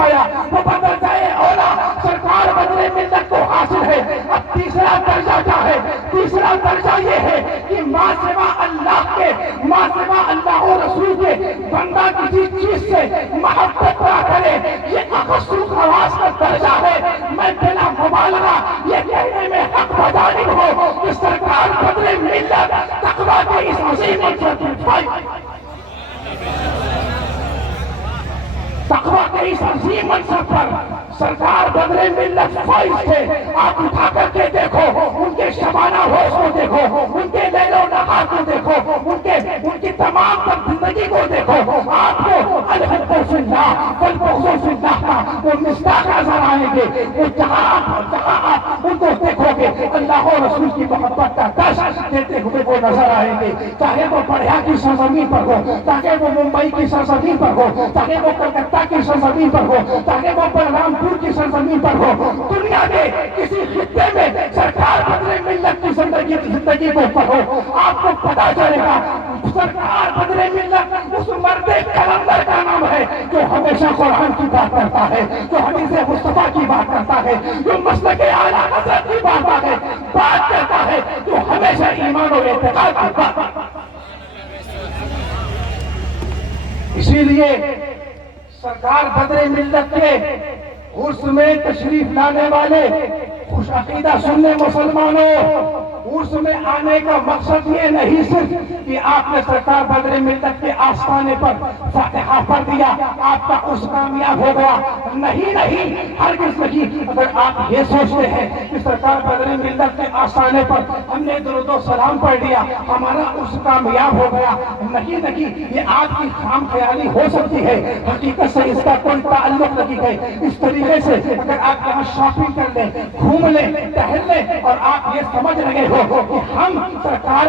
وہ بدل جائے اولا سرکار بدلے ملت کو حاصل ہے. اب تیسرا درجہ کیا ہے؟ تیسرا درجہ یہ ہے کہ ماں سوا اللہ کے، ماں سوا اللہ و رسول کے بندہ کسی چیز سے محبت نہ کرے، یہ اخص خواص کا درجہ ہے. میں بلا مبالغہ یہ کہنے میں حق بجانب ہو کہ سرکار بدلے ملت تقویٰ کے اس عظیم منصب کی تقویٰ کے اس عظیم منصب پر سرکار بدلے ملت فائز تھے. آپ اٹھا کر کے دیکھو، ان کے شبانہ روز کو دیکھو، ان کے لیل و نہار کو دیکھو، ان کی تمام تر زندگی کو دیکھو. آپ کو الحب فی اللہ والبغض فی اللہ کا وہ مصداق نظر آئیں گے. وہ جہاں آپ ان کو دیکھو گے اللہ و رسول کی محبت کا درس دیتے ہوئے وہ نظر آئیں گے. چاہے وہ پڑھیا کی سرزمین پر ہو، چاہے وہ ممبئی کی سرزمین پر ہو، چاہے وہ کلکتہ کی سرزمین پر ہو، چاہے وہ بلرام پور کی سرزمین پر ہو، دنیا کے کسی خطے میں سرکار بدلے ملت کی زندگی کو پڑھو، آپ کو پتا چلے گا سرکار بدلے ملت اس مرد کلندر کا نام ہے جو ہمیشہ قرآن کی بات کرتا ہے، جو حدیث مصطفیٰ کی بات کرتا ہے، جو مسلک اعلیٰ حضرت کی بات کرتا ہے، جو ہمیشہ ایمان و اعتقاد کی بات کرتا ہے. اسی لیے سرکار بدلے ملت کے عرس میں تشریف لانے والے خوش عقیدہ سننے مسلمانوں، عرس میں آنے کا مقصد یہ نہیں صرف کہ آپ نے سرکار بدلے ملت کے آستانے پر فاتحہ پڑھ دیا آپ کا عرس کامیاب ہو گیا. نہیں، ہرگز نہیں. اگر آپ یہ سوچتے ہیں کہ سرکار بدلے ملت کے آستانے پر ہم نے درود و سلام پڑھ دیا ہمارا عرس کامیاب ہو گیا، نہیں، یہ آپ کی خام خیالی ہو سکتی ہے. حقیقت سے اس کا کوئی تعلق نہیں ہے. اس طریقے سے اگر آپ یہاں شاپنگ کر لیں، گھوم لیں، ٹہل لیں اور آپ یہ سمجھ رہے ہو کہ ہم سرکار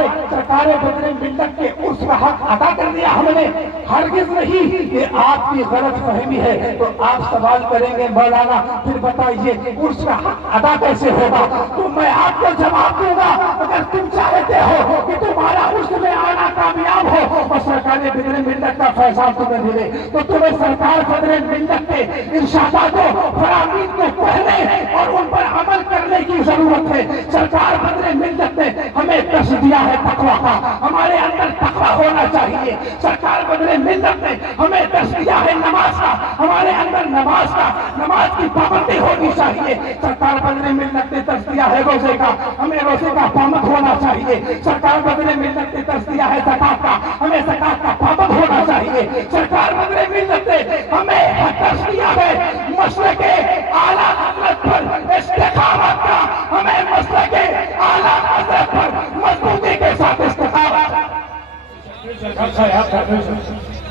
بدلے ملت کے عرس کا حق ادا کر دیا ہم نے، ہرگز نہیں. یہ آپ کی غلط فہمی ہے. تو آپ سوال کریں گے مولانا پھر بتائیے عرس کا حق ادا کیسے ہوگا؟ تو میں آپ کو جواب دوں گا اگر تم چاہتے ہو کہ تمہارا عرس میں آنا کامیاب ہو اور سرکار بدلے ملت کا فیضان تمہیں ملے تو تمہیں سرکار بدلے ملت کے ارشادات و فرامین کو پڑھنے اور ان پر عمل کرنے کی ضرورت ہے. سرکار بدلے ملت نے ہمیں درس دیا ہے تقویٰ کا، ہمارے اندر تقویٰ ہونا چاہیے. سرکار بدلے ملت نے ہمیں درس دیا ہے نماز کا، ہمارے اندر نماز کی پابندی ہونی چاہیے. سرکار بدلے ملت نے درس دیا ہے روزے کا، ہمیں روزے کا پابند ہونا چاہیے. سرکار بدلے ملت نے درس دیا ہے زکات کا، ہمیں زکات کا پابند ہونا چاہیے. سرکار بدلے ملت نے ہمیں درس دیا ہے مسلک اعلیٰ حضرت پر استقامت کا، ہمیں مسلک اعلیٰ حضرت پر مضبوطی کے ساتھ استقامت.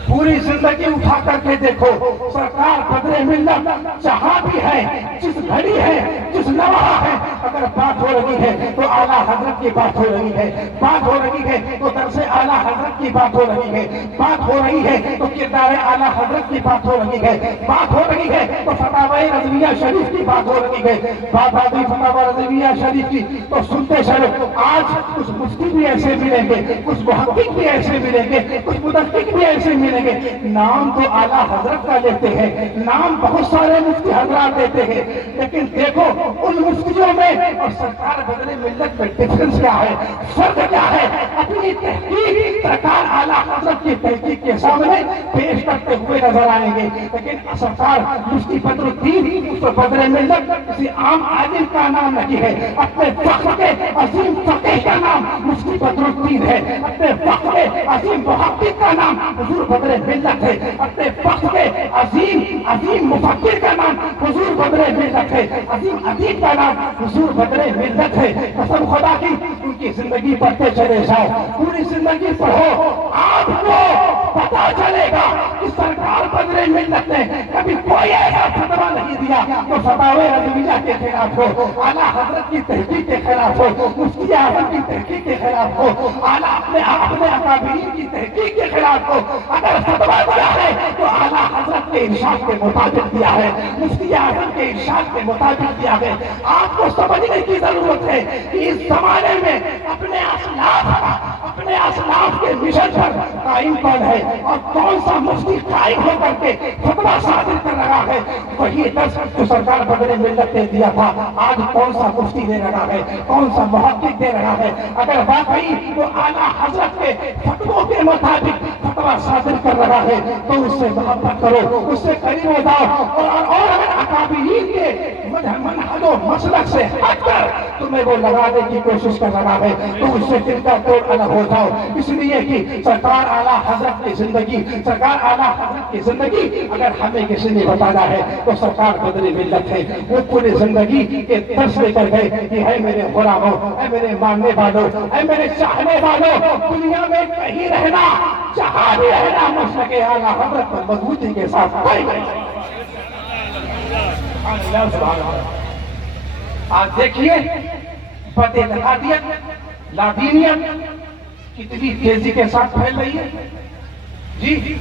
پوری زندگی اٹھا کر کے دیکھو سرکار بدلے ملت جہاں بھی ہے، جس گھڑی ہے، جس لمحہ ہے، اگر بات ہو رہی ہے تو اعلیٰ حضرت کی بات ہو رہی ہے، بات ہو رہی ہے تو درس اعلیٰ حضرت کی بات ہو رہی ہے، بات ہو رہی ہے تو کردار اعلیٰ حضرت کی بات ہو رہی ہے، بات ہو رہی ہے تو فتاوی رضویہ شریف کی بات ہو رہی ہے. بات آدھی فتاوی رضویہ شریف کی تو سنتے چلو. آج کچھ مفتی بھی ایسے ملیں گے، کچھ محقق بھی ایسے ملیں گے، کچھ مدقق بھی ایسے ملیں گے. نام تو اعلیٰ حضرت کا لیتے ہیں، نام بہت سارے مفتی حضرات دیتے ہیں، لیکن دیکھو ان مفتیوں میں اور سرکار بدلے ملت میں ڈفرنس کیا ہے، فرق کیا ہے. اپنی تحقیق سرکار اعلیٰ حضرت کی تحقیق کے سامنے پیش کرتے ہوئے نظر آئیں گے، لیکن سرکار مفتی بدر الدین بدلے ملت کسی عام عالم کا نام نہیں ہے. اپنے وقت کے عظیم فقیہ کا نام مفتی بدر الدین ہے، اپنے وقت کے عظیم محقق کا نام حضور بدلے ملت ہے، اپنے وقت کے عظیم مفکر کا نام حضور بدلے ملت ہے، عظیم ادیب کا نام حضور بدلے ملت ہے. قسم خدا کی ان کی زندگی پڑھتے چلے جاؤ، پوری زندگی پڑھو، آپ کو پتا چلے گا کہ سرکار بدلے ملت نے کبھی کوئی ایسا فتویٰ نہیں دیا تو فتاوی رضویہ کے خلاف ہو، اعلیٰ حضرت کی تحقیق کے خلاف ہو، مفتی اعظم کی تحقیق کے خلاف ہو، اعلیٰ اپنے اکابرین کی تحقیق کے خلاف ہو، اگر فتویٰ دیا ہے تو اعلیٰ حضرت کے ارشاد کے مطابق دیا ہے، مفتی اعظم کے ارشاد کے مطابق دیا ہے۔ آپ کو سمجھنے کی ضرورت ہے کہ اس زمانے میں اپنے اسلاف کے مشن پر قائم کون ہے اور کون سا مفتی قائم ہو کر کے فتویٰ صادر کر رہا ہے۔ وہی درس جو سرکار بدر ملت نے دیا تھا، آج کون سا مفتی دے رہا ہے، کون سا محقق دے رہا ہے۔ اگر واقعی وہ اعلیٰ حضرت کے فتووں کے مطابق فتویٰ صادر کر رہا ہے تو اس سے محبت کرو، اس سے قریب ہو جاؤ، اور اگر اکابرین کے منہج و مسلک سے ہٹ کر تمہیں وہ لگانے کی کوشش کر رہا ہے تو اس سے دل کا توڑ الگ ہو جاؤ۔ اس لیے کہ سرکار اعلیٰ حضرت کی زندگی اگر ہمیں کسی نے بتانا ہے تو سرکار بدر ملت ہے۔ وہ پورے زندگی کے درس لے کر گئے کہ اے میرے غلاموں، اے میرے ماننے والوں، اے میرے چاہنے والوں، دنیا میں کہیں رہنا، جہاں بھی رہنا، مسلک اعلیٰ حضرت پر مضبوطی کے ساتھ قائم رہنا۔ آج دیکھیے بد اعتقادیت، لادینیت کتنی تیزی کے ساتھ پھیل رہی ہے جی،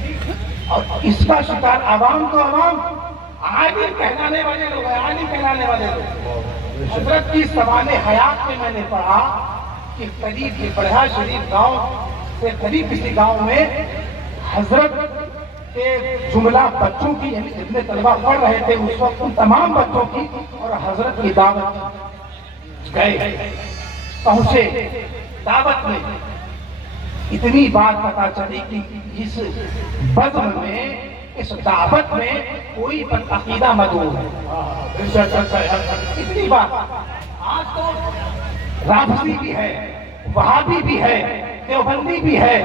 اور اس کا شکار عوام تو عوام عالم کہلانے والے لوگ ہیں، عالم کہلانے والے لوگ۔ حضرت کی سوال حیات میں میں نے پڑھا کہ قریب یہ بڑھا شریف گاؤں سے قریب کسی گاؤں میں حضرت کے جملہ بچوں کی، یعنی جتنے طلبہ پڑھ رہے تھے اس وقت ان تمام بچوں کی اور حضرت کی دعوت گئے، پہنچے دعوت میں۔ اتنی بات پتا چلی کہ اس بزم میں، اس دعوت میں کوئی بد عقیدہ موجود ہے۔ اتنی بات، آج تو رافضی بھی ہے، وہابی بھی ہے، دیوبندی بھی ہے،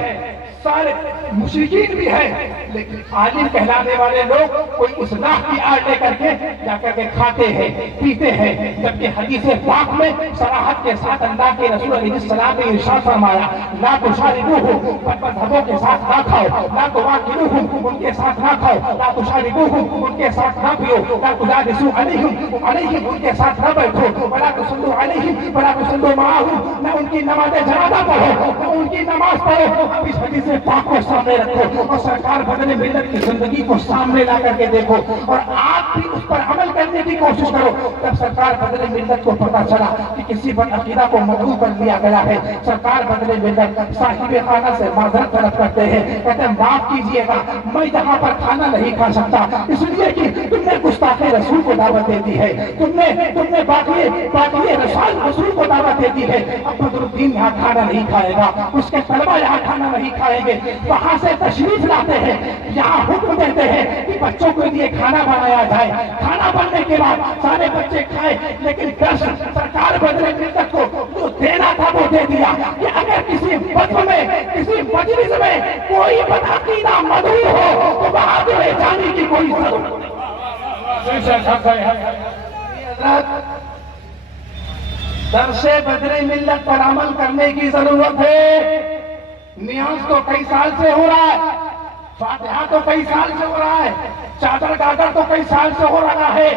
سارے مشرکین بھی ہے، لیکن عالم کہلانے والے لوگ کوئی اصلاح کی آڑ لے کر کے جا کر کے کھاتے ہیں، پیتے ہیں، جبکہ حدیث پاک میں صراحت کے ساتھ اللہ کے رسول علیہ السلام نے ارشاد فرمایا، لا تشارکوہم، بد مذہبوں کے ساتھ نہ کھاؤ، لا تواکلوہم، ان کے ساتھ نہ کھاؤ، لا تشارکوہم، ان کے ساتھ نہ پیو، لا تجالسوا علیہم، ان کے ساتھ نہ بیٹھو، ولا تصلوا علیہم ولا تصلوا معہم، نہ ان کی نماز جنازہ پڑھو، نہ ان کی نماز پڑھو۔ اب اس حدیث پاک کو سامنے رکھو اور سرکار بدر ملت کی زندگی کو سامنے لا کر کے دیکھو اور آپ بھی اس پر عمل کرنے کی کوشش کرو۔ جب سرکار بدر ملت کو پتا چلا کہ کسی بد عقیدہ کو مدعو کر لیا گیا ہے، سرکار بدر ملت صاحب خانہ سے معذرت طلب کرتے ہیں، کہتے ہیں معاف کیجئے گا، میں یہاں پر کھانا نہیں کھا سکتا، اس لیے کہ تم نے گستاخ رسول کو دعوت دے دی ہے، تم نے باقی رسول کو دعوت دے دی ہے، اب بدر الدین یہاں کھانا نہیں کھائے گا، اس کے طلبہ یہاں کھانا نہیں کھائیں گے۔ وہاں سے تشریف لاتے ہیں، یہاں حکم دیتے ہیں کہ بچوں کے لیے کھانا بنایا جائے، کھانا بننے کے بعد سارے بچے کھائے، لیکن سرکار بدر ملت کو جو دینا تھا وہ دے دیا کہ اگر کسی بزم میں، کسی مجلس میں کوئی بدعقیدہ مدعو ہو تو وہاں لے جانے کی کوئی ضرورت نہیں۔ درس بدر ملت پر عمل کرنے کی ضرورت ہے۔ نیاز تو کئی سال سے ہو رہا ہے، فاتحہ تو کئی سال سے ہو رہا ہے، چادر گادر تو کئی سال سے ہو رہا ہے۔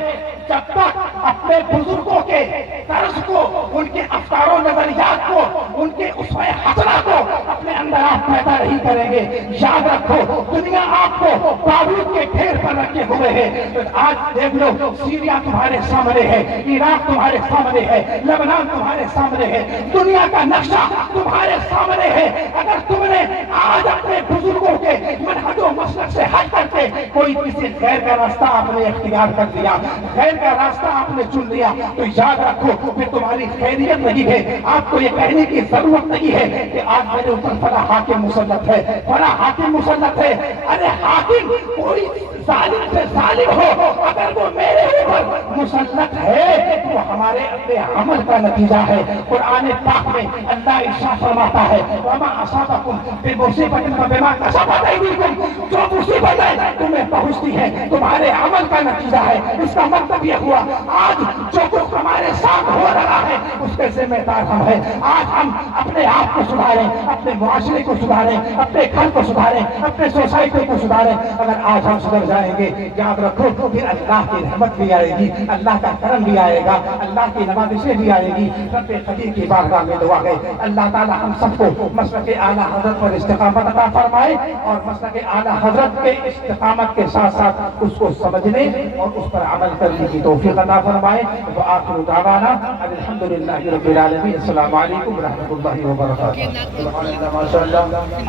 جب تک اپنے بزرگوں کے طرز کو، ان کے افکار و نظریات کو، ان کے اسوہ حسنہ کو اپنے اندر آپ پیدا نہیں کریں گے، یاد رکھو دنیا آپ کو بارود کے ڈھیر پر رکھے ہوئے ہے۔ آج دیکھ لو، سیریا تمہارے سامنے ہے، عراق تمہارے سامنے ہے، لبنان تمہارے سامنے ہے، دنیا کا نقشہ تمہارے سامنے ہے۔ اگر تم نے آج اپنے بزرگوں کے منہج و مسلک سے ہٹ کر کے کوئی کسی غیر کا راستہ آپ نے اختیار کر دیا، غیر کا راستہ آپ نے چن لیا، تو یاد رکھو پھر تمہاری خیریت نہیں ہے۔ آپ کو یہ کہنے کی ضرورت نہیں ہے کہ آج میرے اوپر فلاں حاکم مسلط ہے، فلاں حاکم مسلط ہے۔ ارے حاکم کوئی ظالم سے ظالم ہو، اگر وہ میرے اوپر مسلط ہے تو ہمارے اپنے عمل کا نتیجہ ہے۔ قرآن پاک میں اللہ ارشاد فرماتا ہے وما اصابکم بمصیبت فبما کسبت ایدیکم، جو مصیبتیں تمہیں پہنچتی ہیں تمہارے عمل کا نتیجہ ہے۔ اس کا مطلب یہ ہوا آج جو کچھ ہمارے ساتھ ہو رہا ہے اس کے ذمہ دار ہم ہیں۔ آج ہم اپنے آپ کو سدھاریں، اپنے معاشرے کو سدھاریں، اپنے گھر کو سدھاریں، اپنے سوسائٹی کو سدھاریں۔ اگر آج ہم سدھر جائیں گے یاد رکھو پھر اللہ کی رحمت بھی آئے گی، اللہ کا کرم بھی آئے گا، اللہ کی نوازشیں بھی آئے گی۔ رب قدیر کی بارگاہ میں دعا ہے اللہ تعالی ہم سب کو مسلک اعلیٰ حضرت پر استقامت عطا فرمائے اور مسلک اعلیٰ حضرت کے استقامت کے ساتھ ساتھ اس کو سمجھنے اور اس پر عمل کرنے کی توفیق عطا فرمائے۔ وآخر دعوانا الحمدللہ رب العالمین۔ السلام علیکم ورحمۃ اللہ وبرکاتہ۔ سبحان اللہ، ماشاء اللہ۔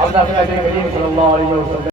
اللہ کے نبی کریم صلی اللہ علیہ وسلم